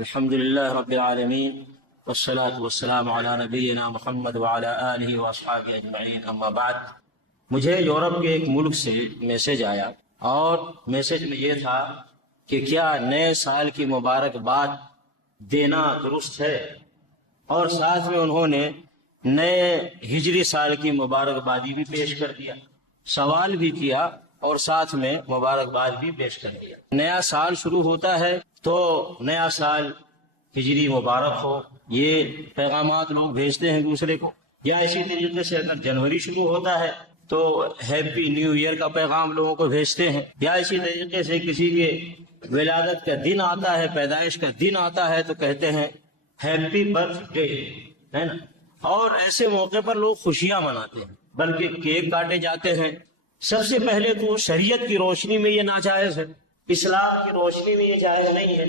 الحمد للہ رب العالمین والصلاة والسلام علی نبینا محمد وعلی آلہ واصحابہ اجمعین، اما بعد۔ مجھے یورپ کے ایک ملک سے میسج آیا اور میسج میں یہ تھا کہ کیا نئے سال کی مبارکباد دینا درست ہے، اور ساتھ میں انہوں نے نئے ہجری سال کی مبارکبادی بھی پیش کر دیا، سوال بھی کیا اور ساتھ میں مبارکباد بھی پیش کر دیا۔ نیا سال شروع ہوتا ہے تو نیا سال ہجری مبارک ہو، یہ پیغامات لوگ بھیجتے ہیں دوسرے کو، یا اسی طریقے سے اگر جنوری شروع ہوتا ہے تو ہیپی نیو ایئر کا پیغام لوگوں کو بھیجتے ہیں، یا اسی طریقے سے کسی کے ولادت کا دن آتا ہے، پیدائش کا دن آتا ہے تو کہتے ہیں ہیپی برتھ ڈے، ہے نا۔ اور ایسے موقع پر لوگ خوشیاں مناتے ہیں، بلکہ کیک کاٹے جاتے ہیں۔ سب سے پہلے تو شریعت کی روشنی میں یہ ناجائز ہے، اسلام کی روشنی میں یہ جائز نہیں ہے،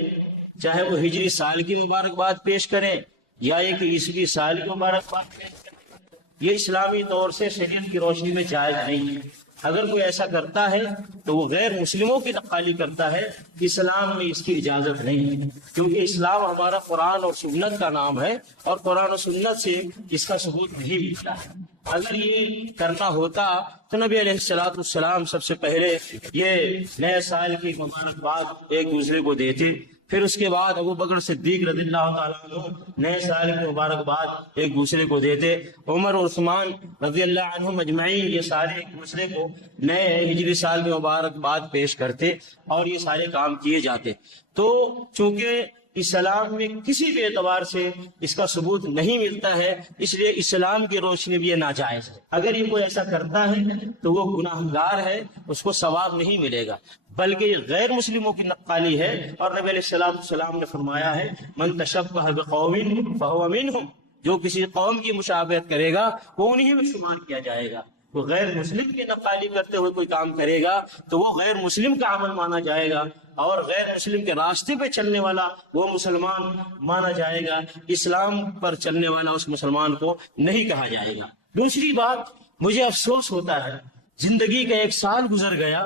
چاہے وہ ہجری سال کی مبارکباد پیش کریں یا ایک عیسوی سال کی مبارکباد پیش کریں، یہ اسلامی طور سے شریعت کی روشنی میں جائز نہیں ہے۔ اگر کوئی ایسا کرتا ہے تو وہ غیر مسلموں کی نقالی کرتا ہے، اسلام میں اس کی اجازت نہیں ہے، کیونکہ اسلام ہمارا قرآن اور سنت کا نام ہے اور قرآن اور سنت سے اس کا ثبوت نہیں ملتا ہے۔ اگر یہ کرنا ہوتا تو نبی علیہ السلام سب سے پہلے یہ نئے سال کی مبارکباد ایک دوسرے کو دیتے، پھر اس کے بعد ابو بکر صدیق رضی اللہ تعالیٰ عنہ نئے سال کی مبارکباد ایک دوسرے کو دیتے، عمر اور عثمان رضی اللہ عنہم اجمعین یہ سارے ایک دوسرے کو نئے ہجری سال کی مبارکباد پیش کرتے اور یہ سارے کام کیے جاتے۔ تو چونکہ اسلام میں کسی بھی اعتبار سے اس کا ثبوت نہیں ملتا ہے، اس لیے اسلام کی روشنی میں یہ ناجائز ہے۔ اگر یہ کوئی ایسا کرتا ہے تو وہ گناہگار ہے، اس کو ثواب نہیں ملے گا، بلکہ یہ غیر مسلموں کی نقالی ہے، اور نبی علیہ السلام نے فرمایا ہے من تشبہ بقوم فہو منہم، جو کسی قوم کی مشابہت کرے گا وہ انہی میں شمار کیا جائے گا۔ وہ غیر مسلم کی نقالی کرتے ہوئے کوئی کام کرے گا تو وہ غیر مسلم کا عمل مانا جائے گا، اور غیر مسلم کے راستے پہ چلنے والا وہ مسلمان مانا جائے گا، اسلام پر چلنے والا اس مسلمان کو نہیں کہا جائے گا۔ دوسری بات، مجھے افسوس ہوتا ہے زندگی کا ایک سال گزر گیا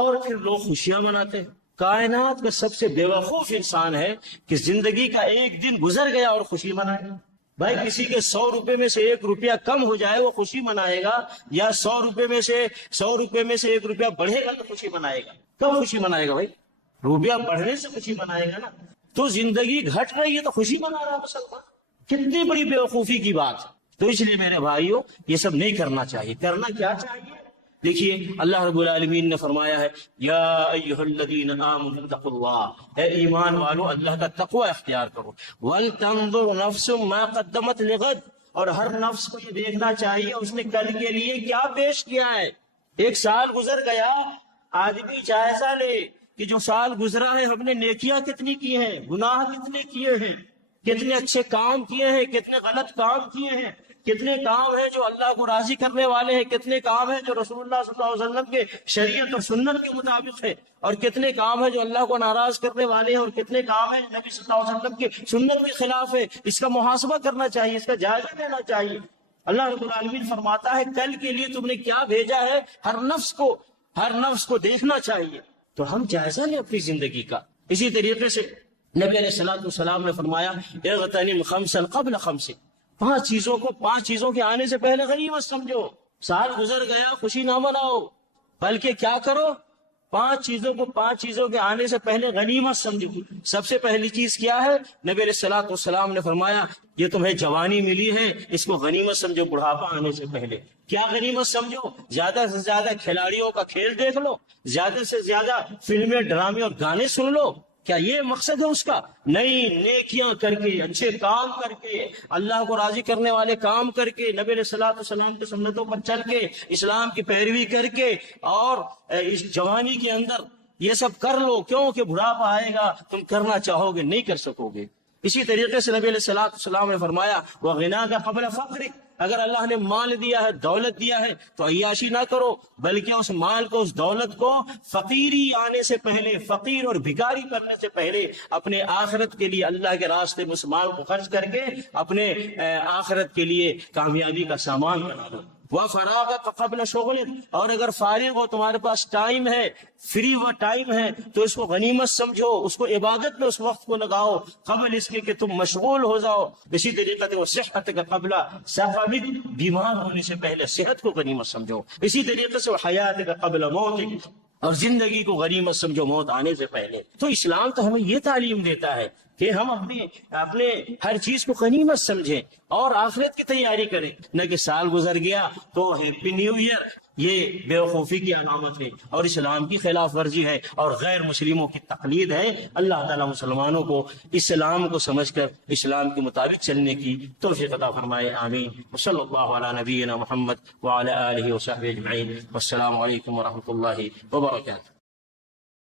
اور پھر لوگ خوشیاں مناتے ہیں۔ کائنات کا سب سے بے وقوف انسان ہے کہ زندگی کا ایک دن گزر گیا اور خوشی منائے۔ بھائی کسی کے 100 روپے میں سے 1 روپیہ کم ہو جائے وہ خوشی منائے گا، یا 100 روپے میں سے 1 روپیہ بڑھے گا تو خوشی منائے گا؟ کب خوشی منائے گا بھائی؟ روپیہ بڑھنے سے خوشی منائے گا نا۔ تو زندگی گھٹ رہی ہے تو خوشی منا رہا مسلمان، کتنی بڑی بے وقوفی کی بات ہے۔ تو اس لیے میرے بھائیوں یہ سب نہیں کرنا چاہیے۔ کرنا کیا چاہیے؟ دیکھیے اللہ رب العالمین نے فرمایا ہے یا ایھا الذین آمنوا اتقوا اللہ، اے ایمان والو اللہ کا تقوی اختیار کرو، ولتنظر نفس ما قدمت لغد، اور ہر نفس کو یہ دیکھنا چاہیے اس نے کل کے لیے کیا پیش کیا ہے۔ ایک سال گزر گیا، آدمی جائزہ لے کہ جو سال گزرا ہے ہم نے نیکیاں کتنی کی ہیں، گناہ کتنے کیے ہیں، کتنے اچھے کام کیے ہیں، کتنے غلط کام کیے ہیں، کتنے کام ہیں جو اللہ کو راضی کرنے والے ہیں، کتنے کام ہیں جو رسول اللہ صلی اللہ علیہ وسلم کے شریعت اور سنت کے مطابق ہے، اور کتنے کام ہیں جو اللہ کو ناراض کرنے والے ہیں، اور کتنے کام ہیں نبی صلی اللہ علیہ وسلم کے سنت کے خلاف ہے۔ اس کا محاسبہ کرنا چاہیے، اس کا جائزہ لینا چاہیے۔ اللہ رب العالمین فرماتا ہے کل کے لیے تم نے کیا بھیجا ہے، ہر نفس کو دیکھنا چاہیے۔ تو ہم جائزہ لیں اپنی زندگی کا۔ اسی طریقے سے نبی علیہ السلام نے فرمایا اغتنم خمسا قبل خمس، 5 چیزوں کے آنے سے پہلے غنیمت سمجھو۔ سال گزر گیا خوشی نہ مناؤ، بلکہ کیا کرو، 5 چیزوں کے آنے سے پہلے غنیمت سمجھو۔ سب سے پہلی چیز کیا ہے؟ نبی علیہ السلام نے فرمایا یہ تمہیں جوانی ملی ہے، اس کو غنیمت سمجھو بڑھاپا آنے سے پہلے۔ کیا غنیمت سمجھو؟ زیادہ سے زیادہ کھلاڑیوں کا کھیل دیکھ لو، زیادہ سے زیادہ فلمیں، ڈرامے اور گانے سن لو، کیا یہ مقصد ہے اس کا؟ نہیں، نیکیاں کر کے، اچھے کام کر کے، اللہ کو راضی کرنے والے کام کر کے، نبی علیہ السلام کی سنتوں پر چل کے، اسلام کی پیروی کر کے، اور اس جوانی کے اندر یہ سب کر لو، کیونکہ بڑھاپا آئے گا تم کرنا چاہو گے نہیں کر سکو گے۔ اسی طریقے سے نبی علیہ السلام نے فرمایا وَغِنَاكَ قَبْلَ فَقْرِكَ، اگر اللہ نے مال دیا ہے، دولت دیا ہے تو عیاشی نہ کرو، بلکہ اس مال کو، اس دولت کو فقیری آنے سے پہلے، فقیر اور بھکاری کرنے سے پہلے اپنے آخرت کے لیے اللہ کے راستے میں اس مال کو خرچ کر کے اپنے آخرت کے لیے کامیابی کا سامان بنا دو۔ وفراغک قبل شغل، اور اگر فارغ ہو، تمہارے پاس ٹائم ہے، فری وہ ٹائم ہے، تو اس کو غنیمت سمجھو، اس کو عبادت میں اس وقت کو لگاؤ قبل اس کے کہ تم مشغول ہو جاؤ۔ اسی طریقے سے وہ صحت کا قبل صحت، بیمار ہونے سے پہلے صحت کو غنیمت سمجھو۔ اسی طریقے سے وہ حیات کا قبل موت، اور زندگی کو غنیمت سمجھو موت آنے سے پہلے۔ تو اسلام تو ہمیں یہ تعلیم دیتا ہے کہ ہم اپنے ہر چیز کو غنیمت سمجھیں اور آخرت کی تیاری کریں، نہ کہ سال گزر گیا تو ہیپی نیو ایئر۔ یہ بیوقوفی کی علامت ہے اور اسلام کی خلاف ورزی ہے اور غیر مسلموں کی تقلید ہے۔ اللہ تعالیٰ مسلمانوں کو اسلام کو سمجھ کر اسلام کے مطابق چلنے کی توفیق عطا فرمائے، آمین۔ وصلی اللہ علی نبینا محمد وعلی آلہ وصحبہ اجمعین، والسلام علیکم ورحمۃ اللہ وبرکاتہ۔